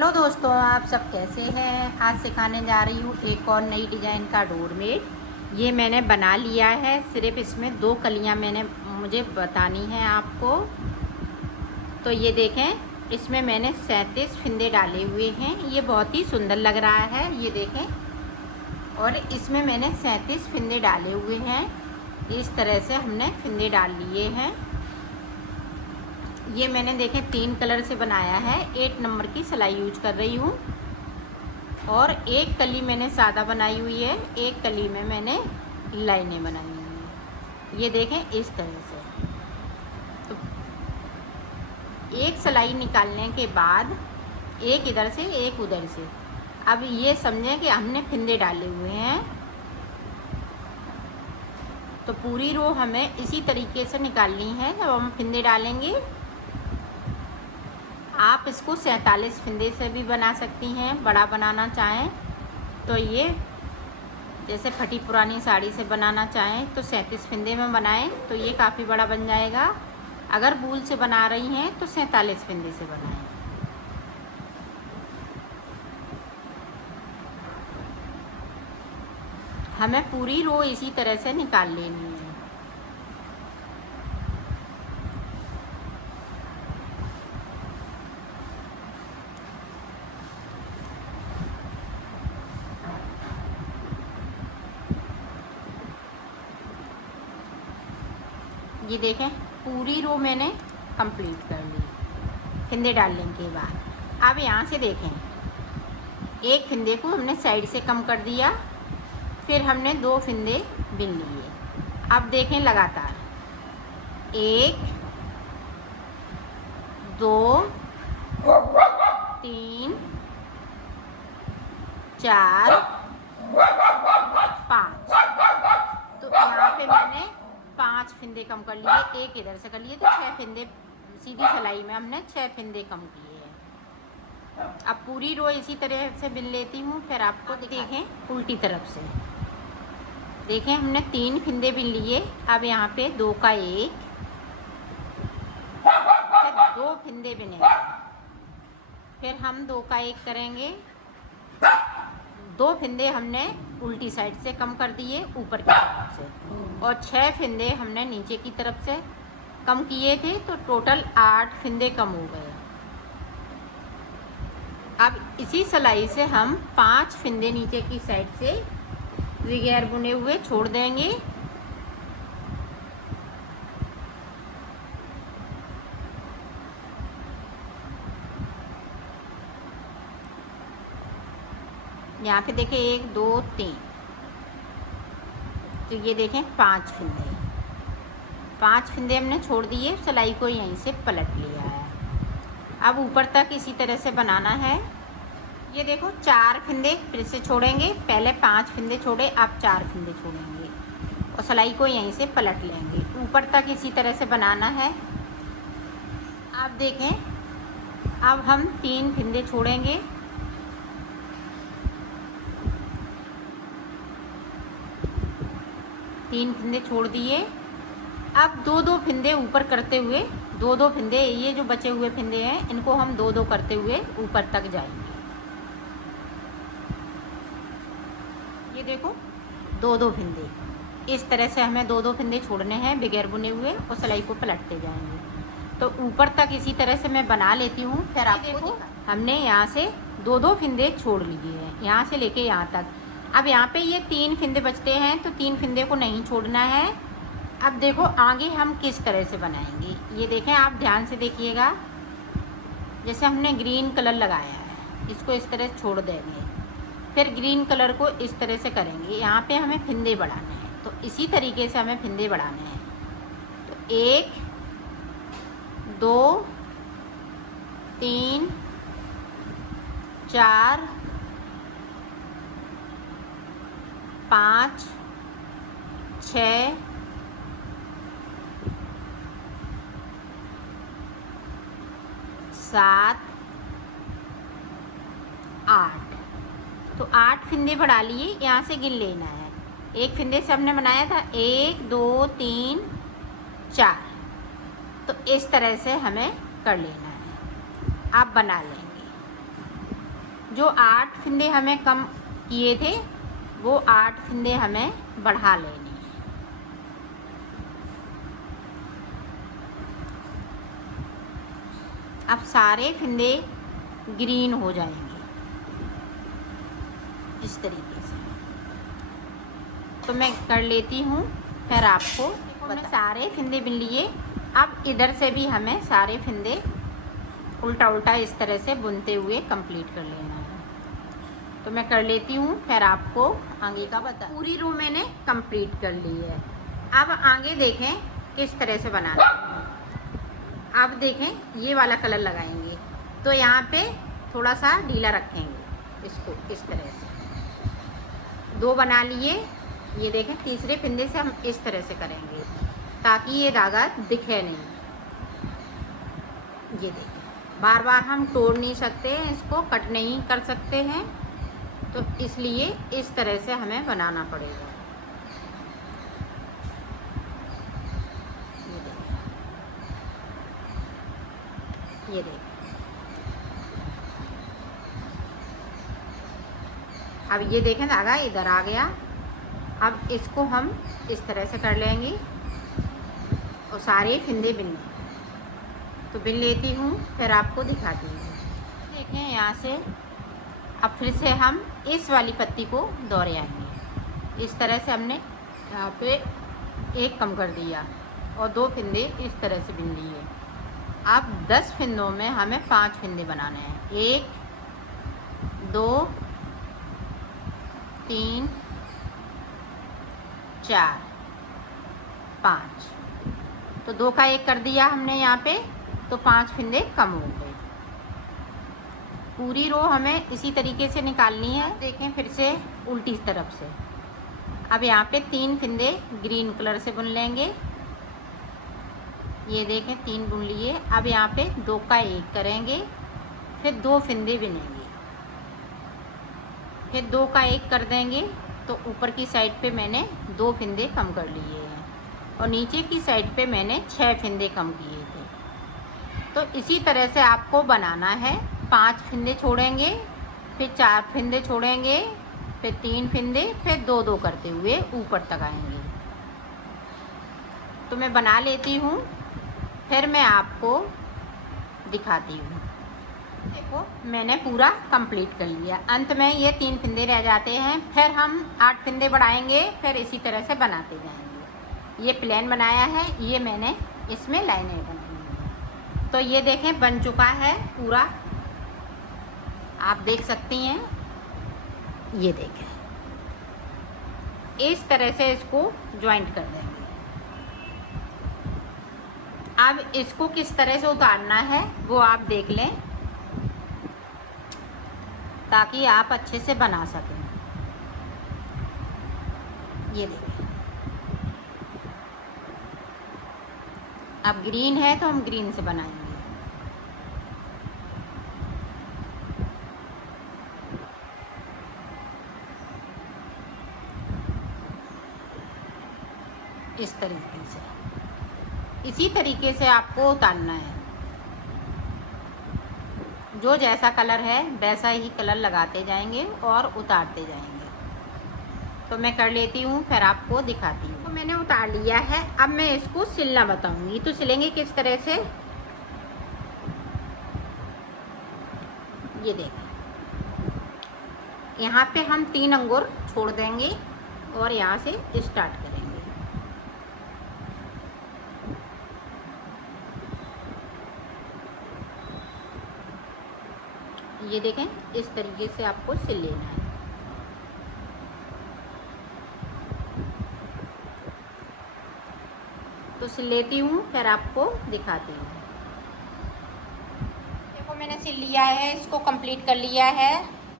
Hello दोस्तों, आप सब कैसे हैं। आज सिखाने जा रही हूँ एक और नई डिज़ाइन का डोरमेट। ये मैंने बना लिया है, सिर्फ इसमें 2 कलियाँ मुझे बतानी हैं आपको। तो ये देखें, इसमें मैंने 37 फिंदे डाले हुए हैं। ये बहुत ही सुंदर लग रहा है, ये देखें। और इसमें मैंने 37 फिंदे डाले हुए हैं। इस तरह से हमने फिंदे डाल लिए हैं। ये मैंने देखें 3 कलर से बनाया है। 8 नंबर की सिलाई यूज कर रही हूँ। और एक कली मैंने सादा बनाई हुई है, एक कली में मैंने लाइनें बनाई हुई है। ये देखें इस तरह से। तो एक सिलाई निकालने के बाद एक इधर से एक उधर से। अब ये समझें कि हमने फिंदे डाले हुए हैं, तो पूरी रो हमें इसी तरीके से निकालनी है। जब हम फिंदे डालेंगे, आप इसको 47 फिंदे से भी बना सकती हैं। बड़ा बनाना चाहें तो ये जैसे फटी पुरानी साड़ी से बनाना चाहें तो 37 फिंदे में बनाएं, तो ये काफ़ी बड़ा बन जाएगा। अगर वूल से बना रही हैं तो 47 फिंदे से बनाएं। हमें पूरी रो इसी तरह से निकाल लेनी है। ये देखें, पूरी रो मैंने कंप्लीट कर ली फिंदे डालने के बाद। अब यहाँ से देखें, एक फिंदे को हमने साइड से कम कर दिया, फिर हमने 2 फिंदे बिन लिए। अब देखें लगातार 1 2 3 4 5। तो यहाँ पे मैंने 5 फिंदे कम कर लिए, एक इधर से कर लिए, तो 6 फिंदे सीधी सिलाई में हमने 6 फिंदे कम किए हैं। अब पूरी रो इसी तरह से बिन लेती हूँ, फिर आपको देखें उल्टी तरफ से। देखें, हमने 3 फिंदे बिन लिए। अब यहाँ पे 2 का 1, फिर 2 फिंदे बिनेंगे, फिर हम 2 का 1 करेंगे। 2 फिंदे हमने उल्टी साइड से कम कर दिए ऊपर की तरफ से, और 6 फिंदे हमने नीचे की तरफ से कम किए थे, तो टोटल 8 फिंदे कम हो गए। अब इसी सिलाई से हम 5 फिंदे नीचे की साइड से बगैर बुने हुए छोड़ देंगे। यहाँ पे देखें 1 2 3, तो ये देखें 5 फिंदे हमने छोड़ दिए। सिलाई को यहीं से पलट लिया है। अब ऊपर तक इसी तरह से बनाना है। ये देखो 4 फिंदे फिर से छोड़ेंगे। पहले 5 फिंदे छोड़े, अब 4 फिंदे छोड़ेंगे और सिलाई को यहीं से पलट लेंगे। ऊपर तक इसी तरह से बनाना है। आप देखें, अब हम 3 फिंदे छोड़ेंगे। तीन फिंदे छोड़ दिए। अब 2-2 फिंदे ऊपर करते हुए, 2-2 फिंदे, ये जो बचे हुए फिंदे हैं इनको हम 2-2 करते हुए ऊपर तक जाएंगे। ये देखो 2-2 फिंदे, इस तरह से हमें 2-2 फिंदे छोड़ने हैं बगैर बुने हुए, और सिलाई को पलटते जाएंगे। तो ऊपर तक इसी तरह से मैं बना लेती हूँ। फिर आप देखो, हमने यहाँ से 2-2 फिंदे छोड़ लिए हैं, यहाँ से लेके यहाँ तक। अब यहाँ पे ये 3 फिंदे बचते हैं, तो 3 फिंदे को नहीं छोड़ना है। अब देखो आगे हम किस तरह से बनाएंगे। ये देखें, आप ध्यान से देखिएगा। जैसे हमने ग्रीन कलर लगाया है, इसको इस तरह छोड़ देंगे, फिर ग्रीन कलर को इस तरह से करेंगे। यहाँ पे हमें फिंदे बढ़ाने हैं, तो इसी तरीके से हमें फिंदे बढ़ाने हैं। तो 1 2 3 4 5 6 7 8। तो 8 फिंदे बढ़ा लिए, यहाँ से गिन लेना है। एक फिंदे से हमने बनाया था 1 2 3 4, तो इस तरह से हमें कर लेना है। आप बना लेंगे। जो 8 फंदे हमें कम किए थे वो 8 फंदे हमें बढ़ा लेने। अब सारे फंदे ग्रीन हो जाएंगे इस तरीके से। तो मैं कर लेती हूँ, फिर आपको हमने सारे फंदे बिन लिए। अब इधर से भी हमें सारे फंदे उल्टा उल्टा इस तरह से बुनते हुए कंप्लीट कर लेना है। तो मैं कर लेती हूँ, फिर आपको आगे का बता। पूरी रो मैंने कंप्लीट कर ली है। अब आगे देखें किस तरह से बनाना है। अब देखें ये वाला कलर लगाएंगे तो यहाँ पे थोड़ा सा ढीला रखेंगे इसको इस तरह से। 2 बना लिए, ये देखें तीसरे फंदे से हम इस तरह से करेंगे ताकि ये धागा दिखे नहीं। ये देखें, बार बार हम तोड़ नहीं सकते हैं, इसको कट नहीं कर सकते हैं, तो इसलिए इस तरह से हमें बनाना पड़ेगा। ये देखें, अब ये देखें धागा इधर आ गया। अब इसको हम इस तरह से कर लेंगे और सारे फंदे बिन लें। तो बिन लेती हूँ, फिर आपको दिखाती हूँ। देखें यहाँ से अब फिर से हम इस वाली पत्ती को दोहरे आएंगे। इस तरह से हमने यहाँ पे 1 कम कर दिया और 2 फंदे इस तरह से बिन लिए। अब 10 फंदों में हमें 5 फंदे बनाने हैं। 1 2 3 4 5। तो 2 का 1 कर दिया हमने यहाँ पे, तो 5 फंदे कम हो गए। पूरी रो हमें इसी तरीके से निकालनी है। देखें फिर से उल्टी तरफ से। अब यहाँ पे 3 फंदे ग्रीन कलर से बुन लेंगे। ये देखें 3 बुन लिए। अब यहाँ पे 2 का 1 करेंगे, फिर 2 फंदे बिनेंगे, फिर 2 का 1 कर देंगे। तो ऊपर की साइड पे मैंने 2 फंदे कम कर लिए हैं और नीचे की साइड पे मैंने 6 फंदे कम किए थे। तो इसी तरह से आपको बनाना है। 5 फंदे छोड़ेंगे, फिर 4 फंदे छोड़ेंगे, फिर 3 फंदे, फिर 2-2 करते हुए ऊपर तक आएंगे। तो मैं बना लेती हूँ, फिर मैं आपको दिखाती हूँ। देखो मैंने पूरा कंप्लीट कर लिया। अंत में ये 3 फंदे रह जाते हैं, फिर हम 8 फंदे बढ़ाएंगे, फिर इसी तरह से बनाते जाएंगे। ये प्लान बनाया है, ये मैंने इसमें लाइनें बनाई हैं। तो ये देखें बन चुका है पूरा, आप देख सकती हैं। ये देखें इस तरह से इसको ज्वाइंट कर देंगे। अब इसको किस तरह से उतारना है वो आप देख लें ताकि आप अच्छे से बना सकें। ये देखें, अब ग्रीन है तो हम ग्रीन से बनाएंगे। इस तरीके से, इसी तरीके से आपको उतारना है। जो जैसा कलर है वैसा ही कलर लगाते जाएंगे और उतारते जाएंगे। तो मैं कर लेती हूँ, फिर आपको दिखाती हूँ। तो मैंने उतार लिया है। अब मैं इसको सिलना बताऊंगी। तो सिलेंगे किस तरह से, ये देखें, यहाँ पे हम 3 अंगूर छोड़ देंगे और यहाँ से स्टार्ट करेंगे। ये देखें इस तरीके से आपको सिल लेना है। तो सिल लेती हूँ, फिर आपको दिखाती हूँ। देखो मैंने सिल लिया है, इसको कंप्लीट कर लिया है।